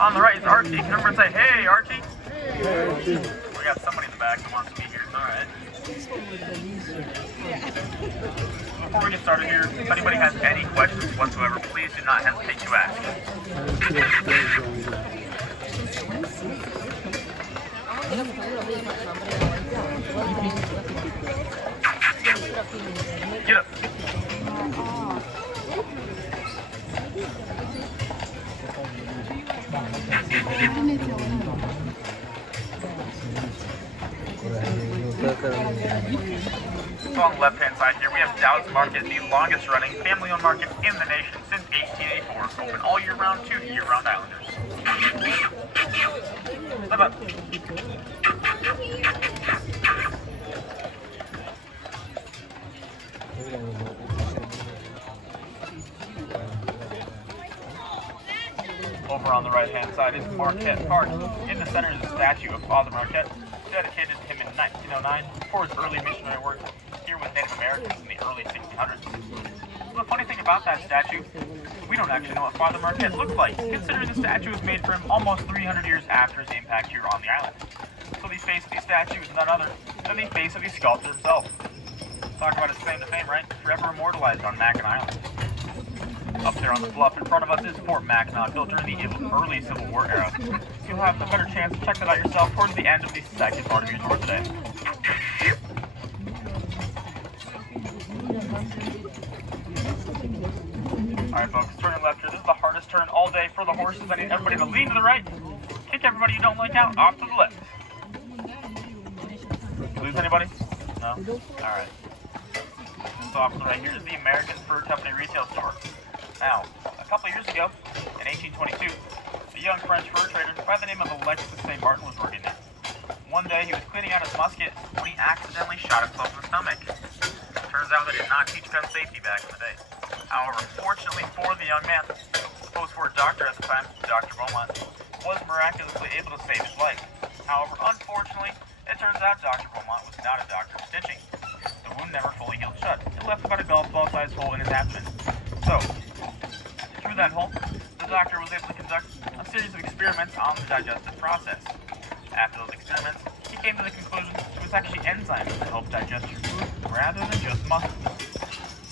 On the right is Archie. Can everyone say, hey, Archie? Hey, Archie. We got somebody in the back who wants to be here. All right. Before we get started here, if anybody has any questions whatsoever, please do not hesitate to ask. Get up. So on the left-hand side here, we have Dallas Market, the longest-running family-owned market in the nation since 1884. Open all year round to year-round Islanders. Step up. Over on the right-hand side is Marquette Park. In the center is a statue of Father Marquette, dedicated to him in 1909 for his early missionary work here with Native Americans in the early 1600s. The funny thing about that statue, we don't actually know what Father Marquette looked like, considering the statue was made for him almost 300 years after his impact here on the island. So the face of the statue is none other than the face of the sculptor himself. Talk about his claim to fame, right? Forever immortalized on Mackinac Island. Up there on the bluff in front of us is Fort Mackinac, built during the early Civil War era. You'll have a better chance to check that out yourself towards the end of the second part of your tour today. Alright folks, turning left here. This is the hardest turn all day for the horses. I need everybody to lean to the right. Kick everybody you don't like out off to the left. Lose anybody? No? Alright. So off to the right here is the American Fur Company retail store. Now, a couple of years ago, in 1822, a young French fur trader by the name of Alexis St. Martin was working there. One day, he was cleaning out his musket when he accidentally shot himself in the stomach. Turns out that he did not teach gun safety back in the day. However, fortunately for the young man, the post-war doctor at the time, Dr. Beaumont, was miraculously able to save his life. However, unfortunately, it turns out Dr. Beaumont was not a doctor of stitching. The wound never fully healed shut. It left about a golf ball-sized hole in his abdomen. So, through that hole, the doctor was able to conduct a series of experiments on the digestive process. After those experiments, he came to the conclusion it was actually enzymes that help digest your food rather than just muscles.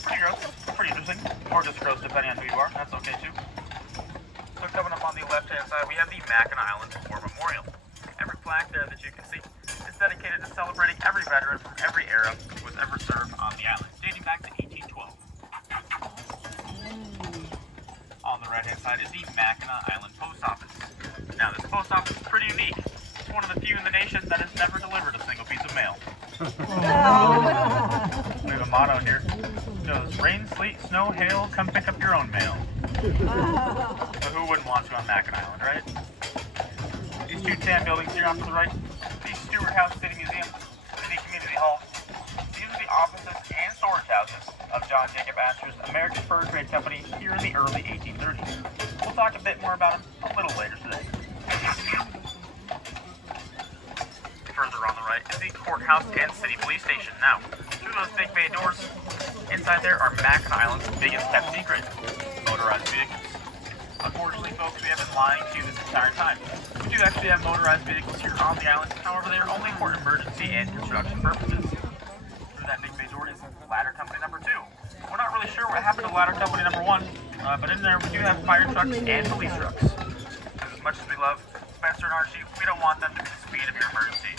Pretty gross, pretty interesting, or just gross depending on who you are, that's okay too. So coming up on the left-hand side, we have the Mackinac Island War Memorial. Every plaque there that you can see is dedicated to celebrating every veteran from every era who was ever served on the island, dating back to 1812. On the right-hand side is the Mackinac Island Post Office. Now, this post office is pretty unique. It's one of the few in the nation that has never delivered a single piece of mail. We have a motto here. It goes, rain, sleet, snow, hail, come pick up your own mail. So who wouldn't want to on Mackinac Island, right? These two tan buildings here off to the right, the Stewart House City Museum, City Community Hall. These are the offices and storage houses of John Jacob Astor's American Fur Trade Company here in the early 1830s. We'll talk a bit more about them a little later today. Further on the right is the courthouse and city police station. Now, through those big bay doors, inside there are Mackinac Island's biggest kept secret, motorized vehicles. Unfortunately, folks, we have been lying to you this entire time. We do actually have motorized vehicles here on the island, however, they are only for emergency and construction purposes. Through that big bay door is ladder company number 2. We're not really sure what happened to ladder company number 1, but in there we do have fire trucks and police trucks. As much as we love Spencer and Archie, we don't want them to be the speed of your emergency.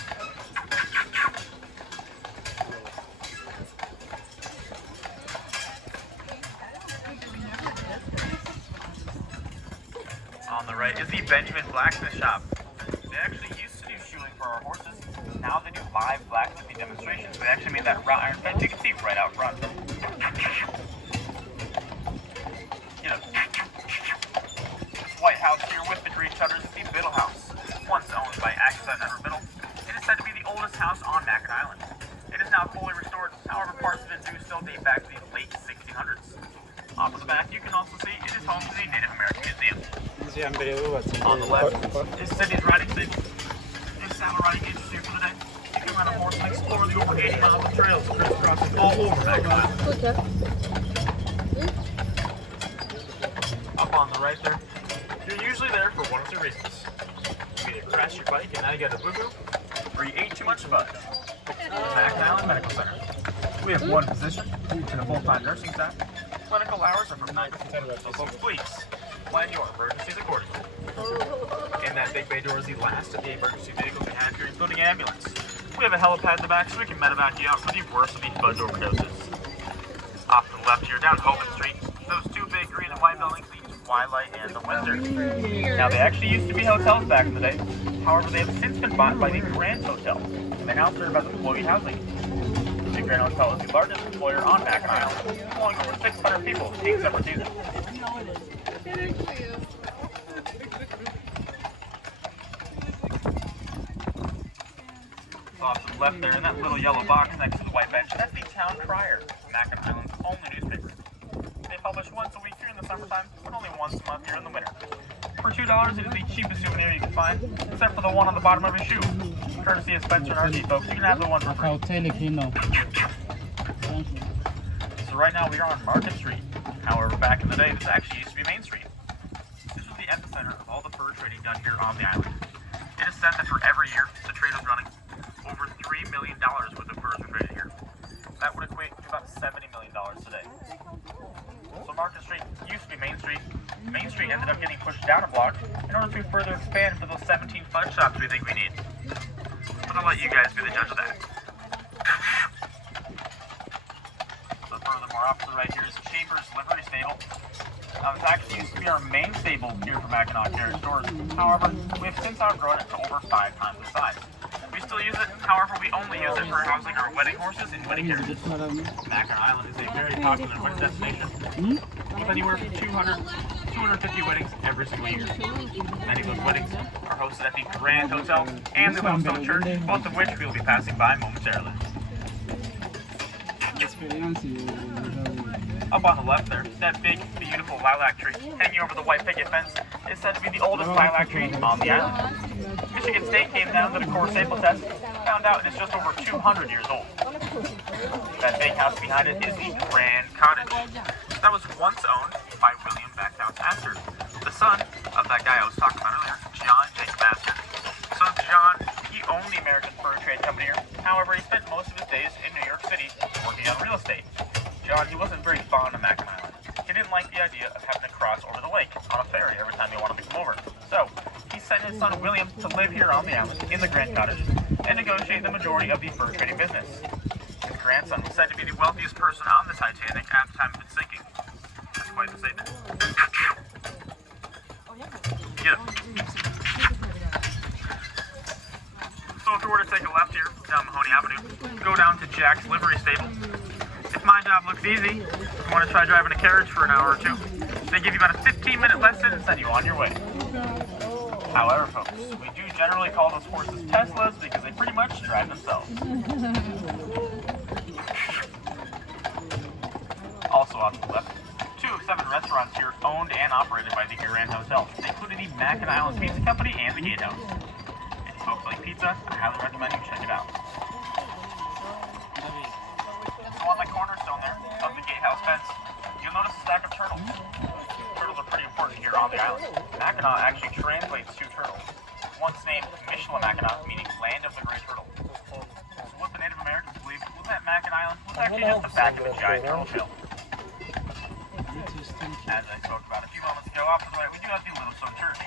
On the right is the Benjamin Blacksmith Shop. They actually used to do shoeing for our horses. Now they do live blacksmithing demonstrations. They actually made that wrought iron fence you can see right out front. You know, this white house here with the green shutters is the Biddle House. Once owned by Access Edward Biddle, it is said to be the oldest house on Mackinac Island. It is now fully restored, however parts of it do still date back to the late 1600s. Off of the back, you can also see it is home to the Native American Museum. On the left is Sydney's riding station. This saddle riding interests you for the day. You can ride a horse and explore the over 80 miles of trails crisscrossing all over Mackinac Island. Up on the right there, you're usually there for one of two reasons. You either crash your bike and now you got a boo-boo, or you ate too much fudge. Mackinac Medical Center. We have one physician and a full-time nursing staff. Clinical hours are from 9 to 10. So folks, please plan your emergencies accordingly. And that big bay door is the last of the emergency vehicles we have here, including ambulance. We have a helipad in the back so we can medevac you out for the worst of these fudge overdoses. Off to the left here, down Hogan Street, those two big green and white buildings, the Twilight and the Windsor. Now, they actually used to be hotels back in the day. However, they have since been bought by the Grand Hotel, and they now serve as employee housing. The Grand Hotel is the largest employer on Mackinac Island, employing over 600 people 8 summer seasons. Off to the left there, in that little yellow box next to the white bench, that's the Town Crier, Mackinac Island's only newspaper. They publish once a week here in the summertime, but only once a month here in the winter. For $2, it is the cheapest souvenir you can find, except for the one on the bottom of your shoe. Courtesy of Spencer and RT, folks, you can have the one for free. So right now we are on Market Street. However, back in the day, this actually used to be Main Street. This was the epicenter of all the fur trading done here on the island. It is said that for every year, the trade was running over $3 million worth of furs were traded here. That would equate to about $70 million today. So Market Street used to be Main Street. Main Street ended up getting pushed down a block in order to further expand to those 17 fudge shops we think we need. But I'll let you guys be the judge of that. So furthermore, off to the right here is Chambers Livery Stable. This actually used to be our main stable here for Mackinac Carriage Stores. However, we have since outgrown it to over 5 times the size. We still use it, however, we only use it for housing our wedding horses and wedding carriages. Mackinac Island is a very popular wedding destination, with anywhere from 250 weddings every single year. Many of those weddings are hosted at the Grand Hotel and the Livingstone Church, both of which we will be passing by momentarily. Up on the left there, that big, beautiful lilac tree hanging over the white picket fence is said to be the oldest lilac tree on the island. Michigan State came down to the core sample test, found out it is just over 200 years old. That big house behind it is the Grand Cottage. That was once owned by William Backhouse Astor, the son of that guy I was talking about earlier, John Jacob Astor. So John, he owned the American Fur Trade Company here. However, he spent most of his days in New York City working on real estate. John, he wasn't very fond of Mackinac Island. He didn't like the idea of having to cross over the lake on a ferry every time he wanted to come over. So, he sent his son William to live here on the island in the Grand Cottage and negotiate the majority of the fur trading business. His grandson was said to be the wealthiest person on the Titanic at the time of its sinking. That's quite the statement. Get him. So if we were to take a left here down Mahoney Avenue, go down to Jack's Livery Stable. If my job looks easy, you want to try driving a carriage for an hour or two, they give you about a 15-minute lesson and send you on your way. However, folks, we do generally call those horses Teslas because they pretty much drive themselves. Also off to the left, 2 of 7 restaurants here owned and operated by the Grand Hotel, including the Mackinac Island Pizza Company and the Gatehouse. If you folks like pizza, I highly recommend you check it out. So on the cornerstone there of the gatehouse fence, you'll notice a stack of turtles. Turtles are pretty important here on the island. Mackinac actually translates to turtles. Once named Michilimackinac, meaning land of the great turtle. So what the Native Americans believed was that Mackinac Island was actually just the back of a giant turtle shell. As I spoke about a few moments ago, off to the right, we do have the Livingstone Church.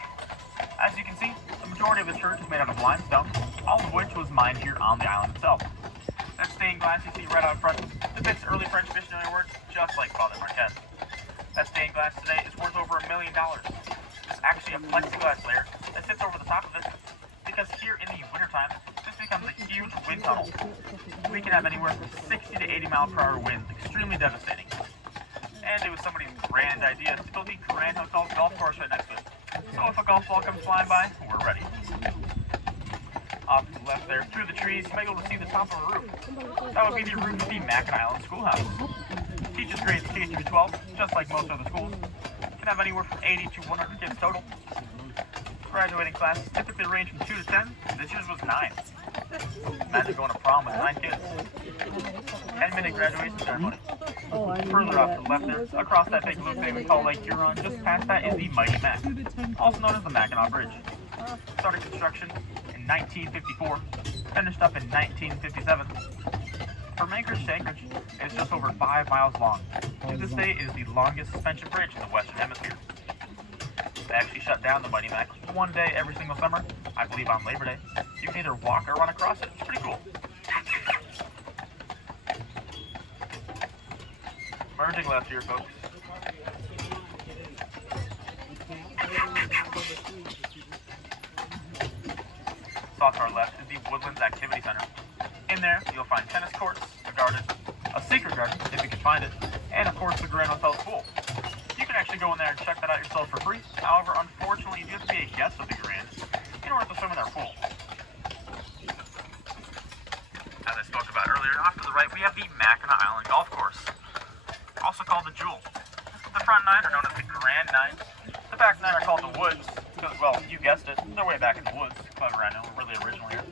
As you can see, the majority of the church is made out of limestone, all of which was mined here on the island itself. That stained glass you see right out front depicts early French missionary work, just like Father Marquette. That stained glass today is worth over $1 million. There's actually a plexiglass layer that sits over the top of it, because here in the wintertime, this becomes a huge wind tunnel. We can have anywhere from 60 to 80 mile per hour winds, extremely devastating. And it was somebody's grand idea to build the Grand Hotel golf course right next to it. So if a golf ball comes flying by, we're ready. Off to the left there, through the trees, you might be able to see the top of a roof. That would be the roof of the Mackinac Island Schoolhouse. Teaches grades K through 12, just like most other schools. Can have anywhere from 80 to 100 kids total. Graduating classes typically range from 2 to 10. This year's was 9. Imagine going to prom with 9 kids. 10-minute graduation ceremony. Further off to the left there, across that big loop they would call Lake Huron, just past that is the Mighty Mac, also known as the Mackinac Bridge. Started construction in 1954, finished up in 1957. From Anchorage to Anchorage, it is just over 5 miles long. To this day, it is the longest suspension bridge in the Western Hemisphere. They actually shut down the Mighty Mac one day every single summer, I believe on Labor Day. You can either walk or run across it. It's pretty cool. Merging left here, folks. Off to our left is the Woodlands Activity Center. In there, you'll find tennis courts, a garden, a secret garden, if you can find it, and of course the Grand Hotel pool. You can actually go in there and check that out yourself for free. However, unfortunately, you do have to be a guest of the Grand in order to swim in their pool. As I spoke about earlier, off to the right, we have the Mackinac Island Golf Course, also called the Jewel. The front 9 are known as the Grand 9. The back 9 are called the Woods, because, well, you guessed it, they're way back in the woods. Clever, I know, we're really original here.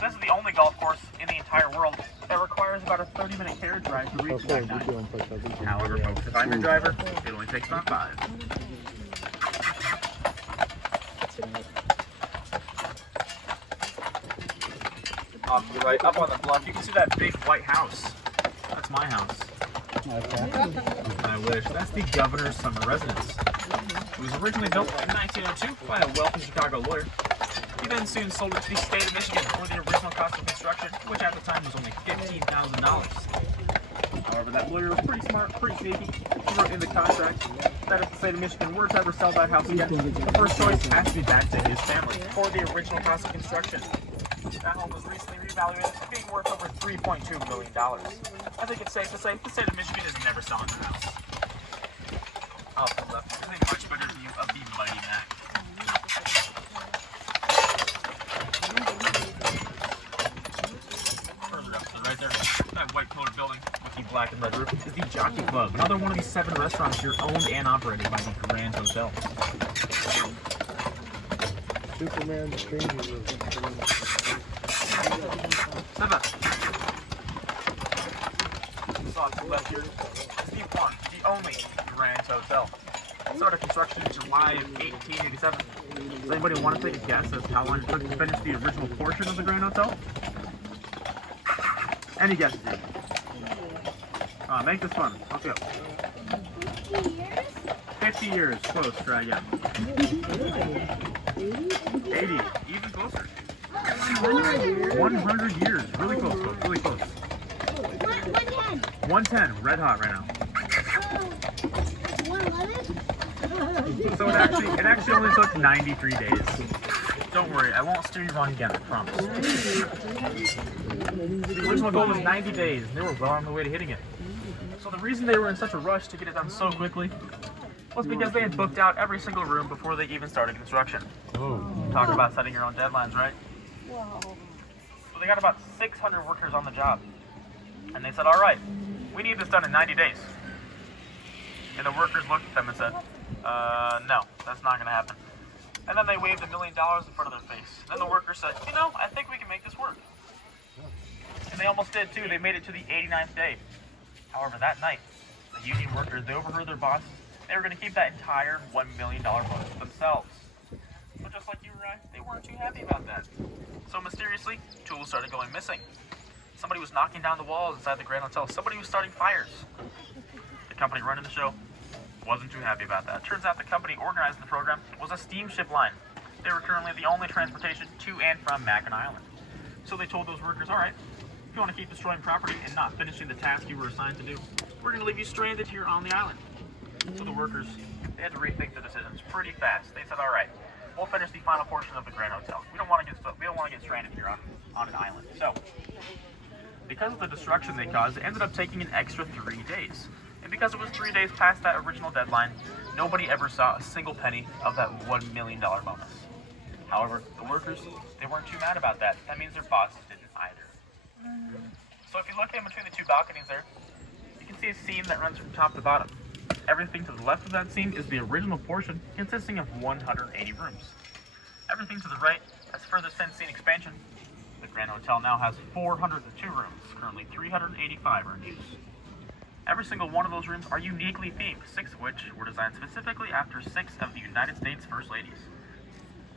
This is the only golf course in the entire world that requires about a 30-minute carriage ride to reach the back 9. However, folks, if I'm your driver, it only takes about 5. Off to the right, up on the bluff, you can see that big white house. That's my house. Okay. I wish. That's the governor's summer residence. It was originally built in 1902 by a wealthy Chicago lawyer. He then soon sold it to the state of Michigan for the original cost of construction, which at the time was only $15,000. However, that lawyer was pretty smart, pretty sneaky. He wrote in the contract that if the state of Michigan were to ever sell that house again, the first choice has to be back to his family for the original cost of construction. That home was recently reevaluated, being worth over $3.2 million. I think it's safe to say the state of Michigan is never selling the house. Off to the left is a much better view of the Mighty Mac. Further up to the right there, that white pillared building with the black and red roof is the Jockey Club, another one of the 7 restaurants here owned and operated by the Grand Hotel. Superman, the Stranger Room. Step up. Off to the left here is the one, the only Grand Hotel. Started construction in July of 1887. Does anybody want to take a guess as to how long it took to finish the original portion of the Grand Hotel? Any guesses here? Make this fun. Let's go. 50 years? 50 years. Close. Try again. 80. Even closer. 100 years. Really close, folks. Really close. 110. 110. Red hot right now. 111? So it actually only took 93 days. Don't worry, I won't steer you wrong again, I promise. The original goal was 90 days, and they were well on the way to hitting it. So the reason they were in such a rush to get it done so quickly was because they had booked out every single room before they even started construction. Talk about setting your own deadlines, right? So they got about 600 workers on the job. And they said, all right, we need this done in 90 days. And the workers looked at them and said, no, that's not going to happen. And then they waved $1 million in front of their face. Then the workers said, you know, I think we can make this work. And they almost did too. They made it to the 89th day. However, that night, the union workers, they overheard their bosses. They were going to keep that entire $1 million bonus themselves. So just like you or I, they weren't too happy about that. So mysteriously, tools started going missing. Somebody was knocking down the walls inside the Grand Hotel. Somebody was starting fires. The company running the show wasn't too happy about that. Turns out the company organizing the program was a steamship line. They were currently the only transportation to and from Mackinac Island. So they told those workers, all right, if you want to keep destroying property and not finishing the task you were assigned to do, we're going to leave you stranded here on the island. So the workers, they had to rethink the decisions pretty fast. They said, all right, we'll finish the final portion of the Grand Hotel. We don't want to get stranded here on an island. So, because of the destruction they caused, it ended up taking an extra 3 days. And because it was 3 days past that original deadline, nobody ever saw a single penny of that $1 million bonus. However, the workers, they weren't too mad about that. That means their bosses didn't either. So if you look in between the two balconies there, you can see a seam that runs from top to bottom. Everything to the left of that seam is the original portion, consisting of 180 rooms. Everything to the right has further since seen expansion. The Grand Hotel now has 402 rooms. Currently 385 are in use. Every single one of those rooms are uniquely themed, 6 of which were designed specifically after 6 of the United States First Ladies.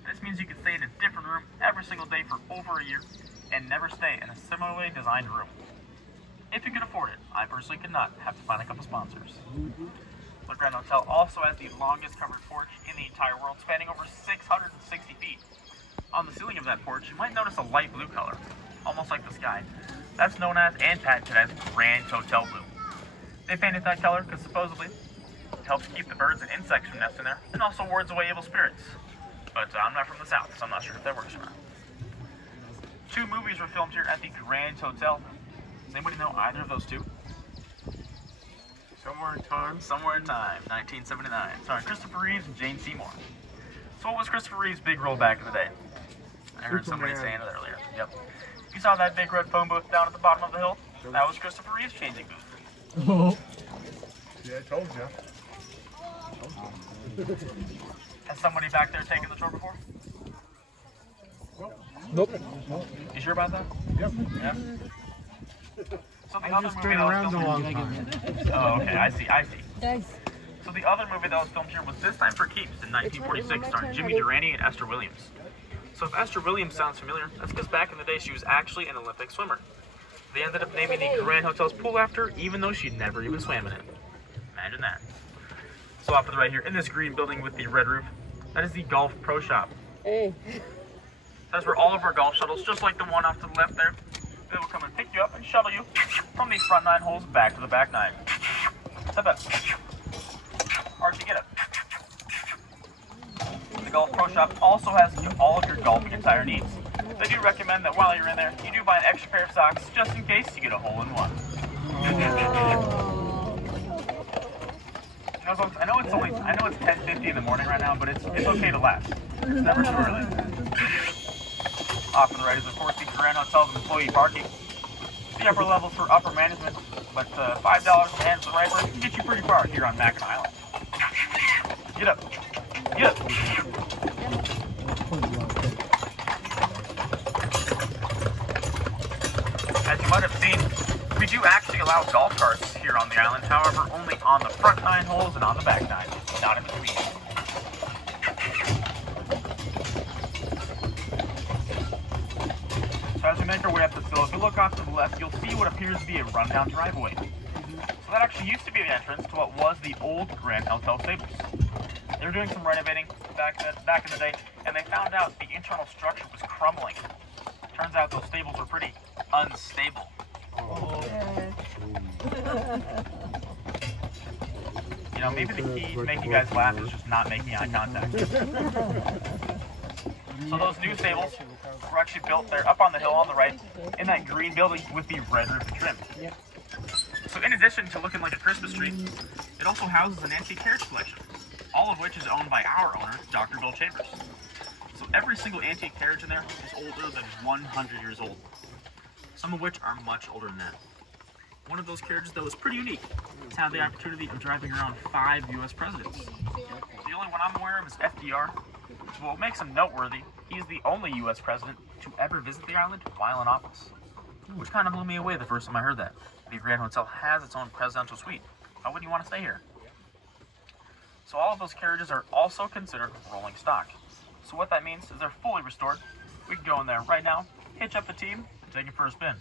This means you can stay in a different room every single day for over a year and never stay in a similarly designed room. If you can afford it, I personally could not, have to find a couple sponsors. The Grand Hotel also has the longest covered porch in the entire world, spanning over 660 feet. On the ceiling of that porch, you might notice a light blue color, almost like the sky. That's known as, and patented as, Grand Hotel Blue. They painted that color because supposedly it helps keep the birds and insects from nesting there, and also wards away evil spirits. But I'm not from the South, so I'm not sure if that works or not. 2 movies were filmed here at the Grand Hotel. Does anybody know either of those 2? Somewhere in time. Somewhere in Time, 1979. Starring Christopher Reeves and Jane Seymour. So what was Christopher Reeve's big role back in the day? I heard somebody saying it earlier. Yep. You saw that big red phone booth down at the bottom of the hill? That was Christopher Reeve's changing booth. Yeah, I told you. Has somebody back there taken the tour before? Nope. You sure about that? Yep. Yeah. So the I other just movie been that was around a filmed long here. time. Oh, okay, I see. Nice. So the other movie that was filmed here was This Time for Keeps in 1946, starring Jimmy Durante and Esther Williams. So if Esther Williams sounds familiar, that's because back in the day she was actually an Olympic swimmer. They ended up naming the Grand Hotel's pool after her, even though she'd never even swam in it. Imagine that. So off to the right here, in this green building with the red roof, that is the Golf Pro Shop. Hey. That's where all of our golf shuttles, just like the one off to the left there, they will come and pick you up and shuttle you from the front 9 holes back to the back 9. Step up. Archie, get up. The Golf Pro Shop also has all of your golfing attire needs. They do recommend that while you're in there, you do buy an extra pair of socks just in case you get a hole in one. Now, folks, I know it's 10:50 in the morning right now, but it's okay to laugh. It's never too early. Off to the right is, of course, the Grand Hotel's employee parking. The upper levels for upper management, but $5 in the hands of the right person can get you pretty far here on Mackinac Island. Get up. Get up. As you might have seen, we do actually allow golf carts here on the island, however, only on the front 9 holes and on the back 9, not in between. So as we make our way up the hill, if you look off to the left, you'll see what appears to be a rundown driveway. So that actually used to be the entrance to what was the old Grand Hotel stables. They were doing some renovating back in the day, and they found out the internal structure was crumbling. Turns out those stables were pretty unstable. You know, maybe the key to making you guys laugh is just not making eye contact. So those new stables were actually built there up on the hill on the right in that green building with the red roof trim. So in addition to looking like a Christmas tree, it also houses an antique carriage collection, all of which is owned by our owner, Dr. Bill Chambers. So every single antique carriage in there is older than 100 years old, some of which are much older than that. One of those carriages, though, is pretty unique. It's had the opportunity of driving around 5 U.S. presidents. The only one I'm aware of is FDR. So what makes him noteworthy, he's the only U.S. president to ever visit the island while in office, which kind of blew me away the first time I heard that. The Grand Hotel has its own presidential suite. Why wouldn't you want to stay here? So all of those carriages are also considered rolling stock. So what that means is they're fully restored. We can go in there right now, hitch up the team, and take it for a spin.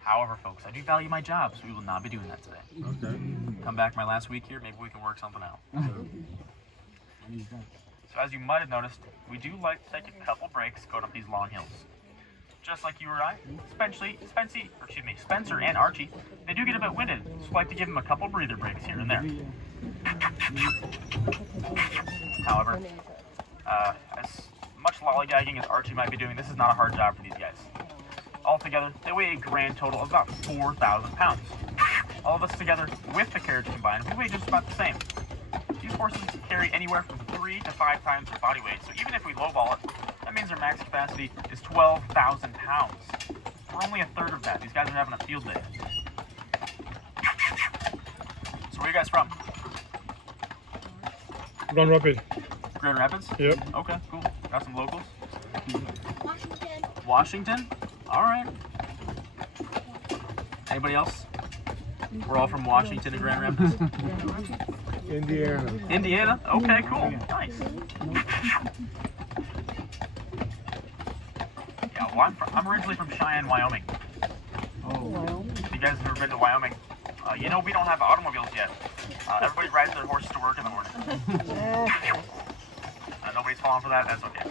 However, folks, I do value my job, so we will not be doing that today. Okay. Come back my last week here, maybe we can work something out. So as you might have noticed, we do like to take a couple breaks going up these long hills. Just like you or I, Spencer and Archie, they do get a bit winded, so I like to give them a couple breather breaks here and there. However, as much lollygagging as Archie might be doing, this is not a hard job for these guys. Altogether, they weigh a grand total of about 4,000 pounds. All of us together, with the carriage combined, we weigh just about the same. These horses carry anywhere from 3 to 5 times their body weight, so even if we lowball it, that means their max capacity is 12,000 pounds. We're only a third of that. These guys are having a field day. So where are you guys from? Grand Rapids. Grand Rapids? Yep. Okay, cool. Got some locals? Washington. Washington? All right. Anybody else? We're all from Washington and Grand Rapids. Indiana. Indiana? Okay, cool. Nice. Yeah, well, I'm originally from Cheyenne, Wyoming. Oh. If you guys have ever been to Wyoming, you know we don't have automobiles yet. Everybody rides their horses to work in the morning. Nobody's falling for that, that's okay.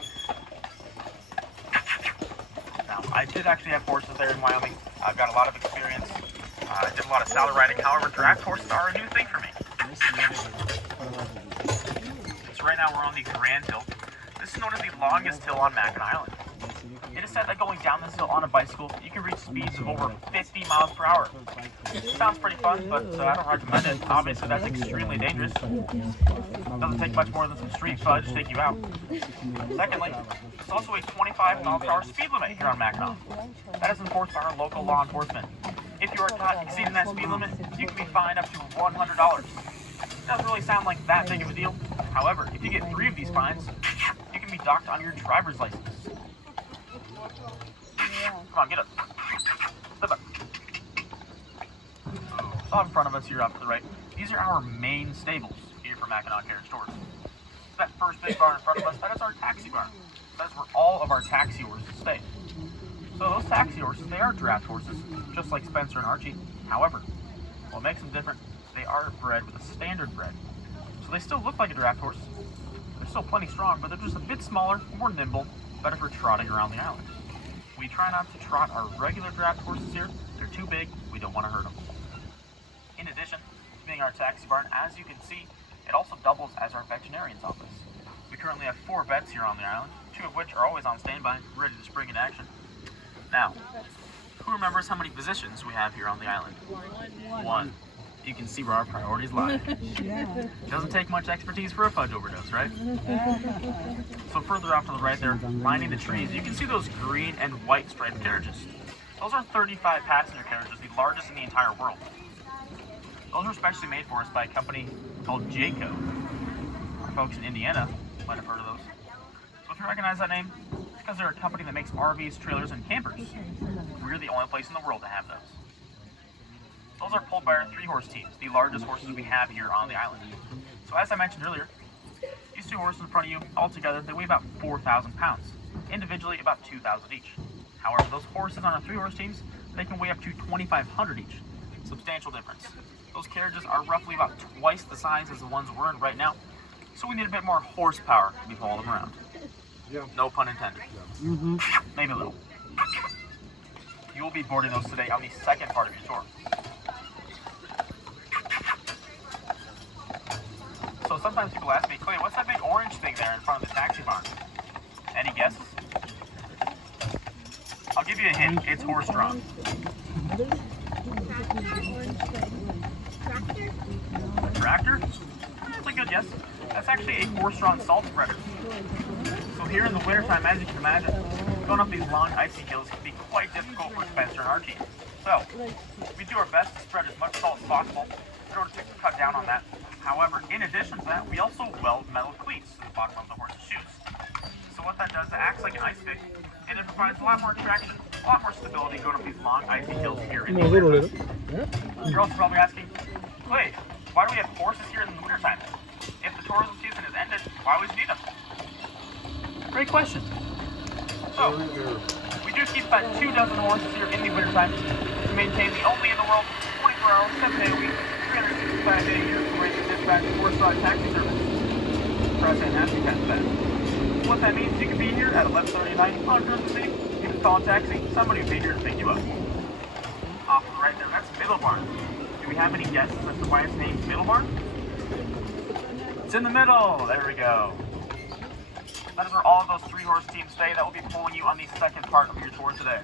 Now, I did actually have horses there in Wyoming. I've got a lot of experience. I did a lot of saddle riding. However, draft horses are a new thing for me. So right now we're on the Grand Hill. This is known as the longest hill on Mackinac Island. It is said that going down this hill on a bicycle, you can reach speeds of over 50 miles per hour. Sounds pretty fun, but I don't recommend it. Obviously, that's extremely dangerous. Doesn't take much more than some street fudge to take you out. Secondly, there's also a 25 mile per hour speed limit here on Mackinac. That is enforced by our local law enforcement. If you are caught exceeding that speed limit, you can be fined up to $100. Doesn't really sound like that big of a deal. However, if you get 3 of these fines, you can be docked on your driver's license. Come on, get up. Step up. So out in front of us here off to the right, these are our main stables here for Mackinac Carriage Stores. So that first big barn in front of us, that is our taxi barn. That is where all of our taxi horses stay. So those taxi horses, they are draft horses, just like Spencer and Archie. However, what makes them different, they are bred with a standard bred. So they still look like a draft horse. They're still plenty strong, but they're just a bit smaller, more nimble, better for trotting around the island. We try not to trot our regular draft horses here. They're too big, we don't want to hurt them. In addition to being our taxi barn, as you can see, it also doubles as our veterinarian's office. We currently have 4 vets here on the island, 2 of which are always on standby, ready to spring in action. Now, who remembers how many physicians we have here on the island? 1. You can see where our priorities lie. Doesn't take much expertise for a fudge overdose, right? So further off to the right there, lining the trees, you can see those green and white striped carriages. Those are 35 passenger carriages, the largest in the entire world. Those are specially made for us by a company called Jayco. Our folks in Indiana might have heard of those. So if you recognize that name, it's because they're a company that makes RVs, trailers, and campers. We're the only place in the world to have those. Those are pulled by our 3-horse teams, the largest horses we have here on the island. So as I mentioned earlier, these 2 horses in front of you, altogether, they weigh about 4,000 pounds. Individually, about 2,000 each. However, those horses on our 3-horse teams, they can weigh up to 2,500 each. Substantial difference. Those carriages are roughly about twice the size as the ones we're in right now, so we need a bit more horsepower to be hauling them around. Yeah. No pun intended. Maybe a little. You will be boarding those today on the second part of your tour. So sometimes people ask me, Clay, what's that big orange thing there in front of the taxi barn? Any guesses? I'll give you a hint. It's horse-drawn. A tractor? That's a good guess. That's actually a horse-drawn salt spreader. So here in the wintertime, as you can imagine, going up these long icy hills can be quite difficult for Spencer and Archie. So we do our best to spread as much salt as possible in order to cut down on that. However, in addition to that, we also weld metal cleats to the bottom of the horse's shoes. So what that does, it acts like an ice pick, and it provides a lot more traction, a lot more stability going up these long icy hills here in the wintertime. You're also probably asking, Clay, why do we have horses here in the wintertime? If the tourism season is ended, why would we need them? Great question. So, we do keep about 2 dozen horses here in the wintertime to maintain the only in the world 24-hour, 7-day a week, 365-day a year race dispatch horse-drawn taxi service. Press and happy test that. What that means, you can be here at 11:30 at night on Christmas Eve. You can call a taxi, somebody will be here to pick you up. Off to the right there, that's Middle Barn. Do we have any guesses as to why it's named Middle Barn? It's in the middle. There we go. That is where all of those 3-horse teams stay. That will be pulling you on the second part of your tour today.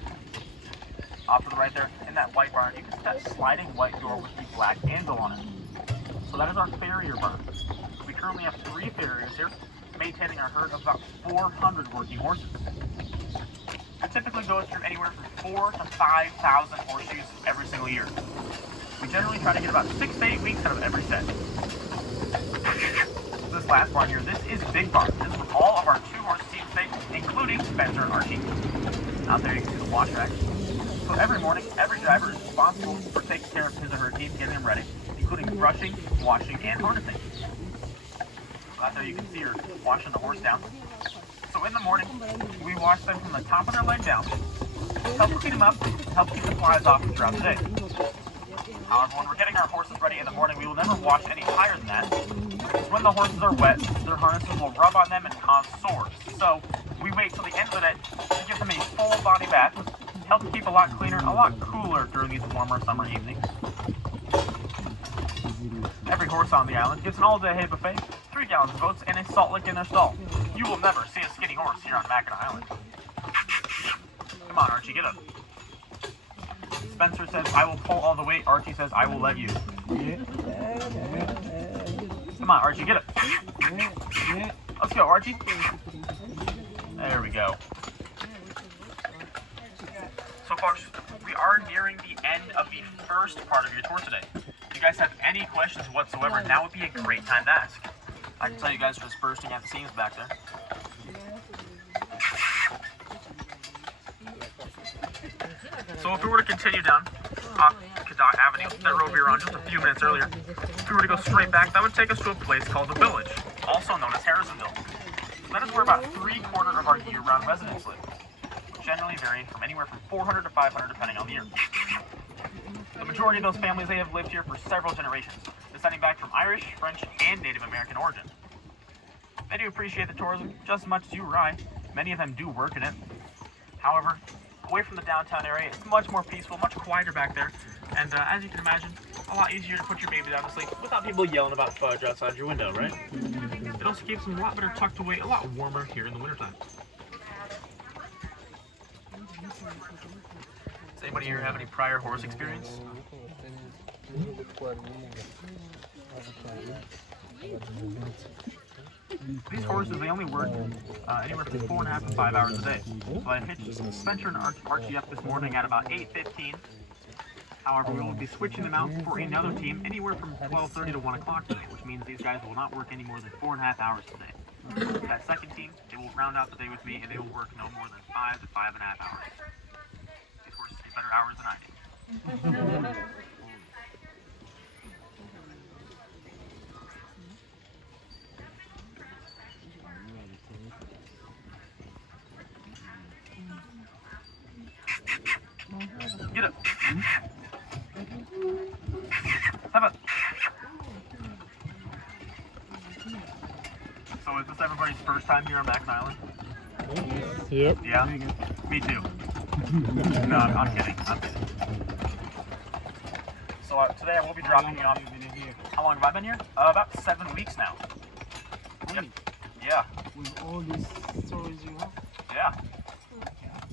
Off to the right there, in that white barn, you can see that sliding white door with the black handle on it. So that is our farrier barn. We currently have 3 farriers here, maintaining our herd of about 400 working horses. It typically goes through anywhere from 4,000 to 5,000 horseshoes every single year. We generally try to get about 6 to 8 weeks out of every set. This last barn here, this is Big Barn. This is where all of our 2-horse teams stay, including Spencer and Archie. Out there you can see the wash rack. So every morning, every driver is responsible for taking care of his or her team, getting ready, including brushing, washing, and harnessing. Out there you can see her washing the horse down. So in the morning, we wash them from the top of their leg down, help clean them up, help keep the flies off throughout the day. However, when we're getting our horses ready in the morning, we will never wash any higher than that. Because when the horses are wet, their harnesses will rub on them and cause sores. So we wait till the end of the day to give them a full body bath, help keep a lot cleaner, a lot cooler during these warmer summer evenings. Every horse on the island gets an all-day hay buffet, 3 gallons of oats, and a salt lick in their stall. You will never see a skinny horse here on Mackinac Island. Come on, Archie, get up. Spencer says, I will pull all the weight. Archie says, I will let you. Come on, Archie, get up. Let's go, Archie. There we go. So, folks, we are nearing the end of the first part of your tour today. If you guys have any questions whatsoever, now would be a great time to ask. I can tell you guys are just bursting at the seams back there. So if we were to continue down Cadoc Avenue, that road we were on just a few minutes earlier, if we were to go straight back, that would take us to a place called the Village, also known as Harrisonville. That is where about 3/4 of our year-round residents live, which generally vary from anywhere from 400 to 500 depending on the year. The majority of those families, they have lived here for several generations, descending back from Irish, French, and Native American origin. They do appreciate the tourism just as much as you or I. Many of them do work in it. However, away from the downtown area, it's much more peaceful, much quieter back there, and as you can imagine, a lot easier to put your baby down to sleep without people yelling about fudge outside your window, right? It also keeps them a lot better tucked away, a lot warmer here in the wintertime. Does anybody here have any prior horse experience? These horses, they only work anywhere from 4.5 to 5 hours a day. So I hitched Spencer and Archie up this morning at about 8:15. However, we will be switching them out for another team anywhere from 12:30 to 1 o'clock today, which means these guys will not work any more than 4.5 hours today. That second team, they will round out the day with me, and they will work no more than 5 to 5.5 hours. These horses get better hours than I do. Get up. Step up. So is this everybody's first time here on Mackinac Island? Yep. Yeah? Me too. No, I'm kidding. I'm kidding. So today I will be dropping you off. How long have I been here? About 7 weeks now. Yep. Yeah. With all these stories you have? Yeah.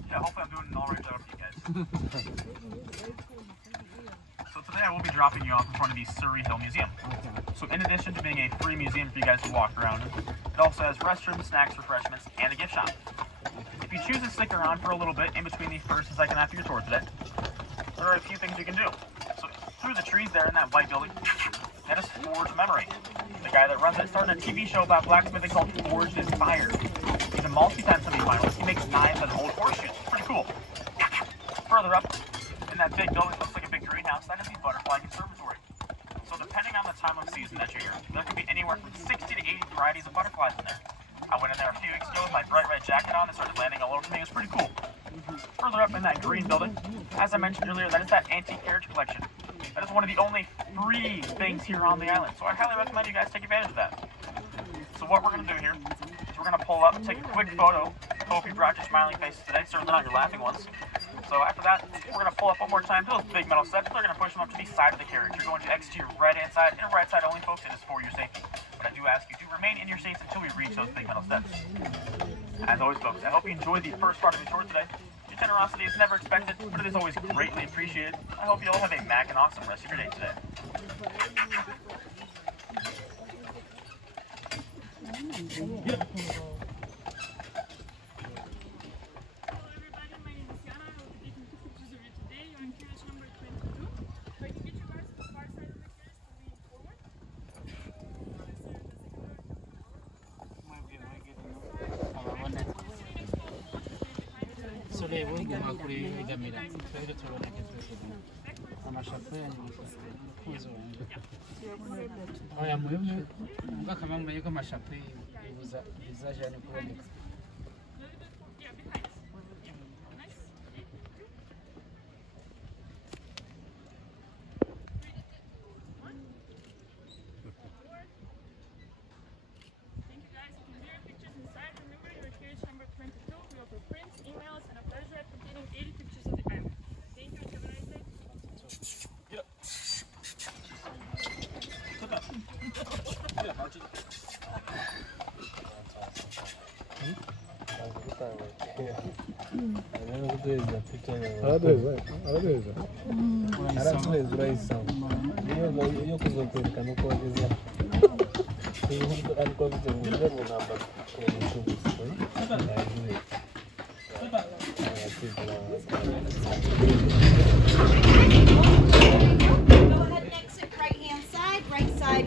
Yeah, hopefully I'm doing an alright job for you guys. So today I will be dropping you off in front of the Surrey Hill Museum. So in addition to being a free museum for you guys to walk around, it also has restrooms, snacks, refreshments, and a gift shop. If you choose to stick around for a little bit in between the first and second half of your tour today, there are a few things you can do. So through the trees there in that white building, that is Forge Memory. The guy that runs it started a TV show about blacksmithing called Forged in Fire. He's a multi-time semi-finalist. He makes knives out of old horseshoes. It's pretty cool. Further up, in that big building, looks like a big greenhouse, that is the Butterfly Conservatory. So depending on the time of season that you're here, there could be anywhere from 60 to 80 varieties of butterflies in there. I went in there a few weeks ago with my bright red jacket on and started landing all over me. It was pretty cool. Further up in that green building, as I mentioned earlier, that is that antique carriage collection. That is one of the only free things here on the island, so I highly recommend you guys take advantage of that. So what we're going to do here is we're going to pull up, take a quick photo. Hope you brought your smiling faces today, certainly not your laughing ones. So after that, we're going to pull up one more time to those big metal steps. They're going to push them up to the side of the carriage. You're going to exit to your right-hand side, and right side only, folks. It is for your safety. But I do ask you to remain in your seats until we reach those big metal steps. As always, folks, I hope you enjoyed the first part of your tour today. Your generosity is never expected, but it is always greatly appreciated. I hope you all have a Mac and awesome rest of your day today. Solevo, mira, soy de Chorona, que estoy haciendo. A Machapé, kuzo aya mwebwe ngakama mmenye ko amashapi ibuza bizajane kuboneka.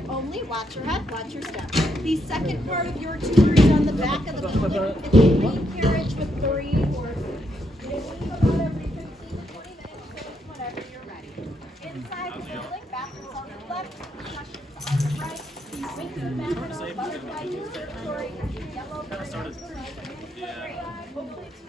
Only. Watch your head, watch your step. The second part of your tutor is on the back of the vehicle. It's a main carriage with 3 horses. They leave about every 15 to 20 minutes, so whenever you're ready. Inside the building, bathrooms on the left, concessions on the right. Window back butterfly use territory, yellow bird on the right. Hopefully it's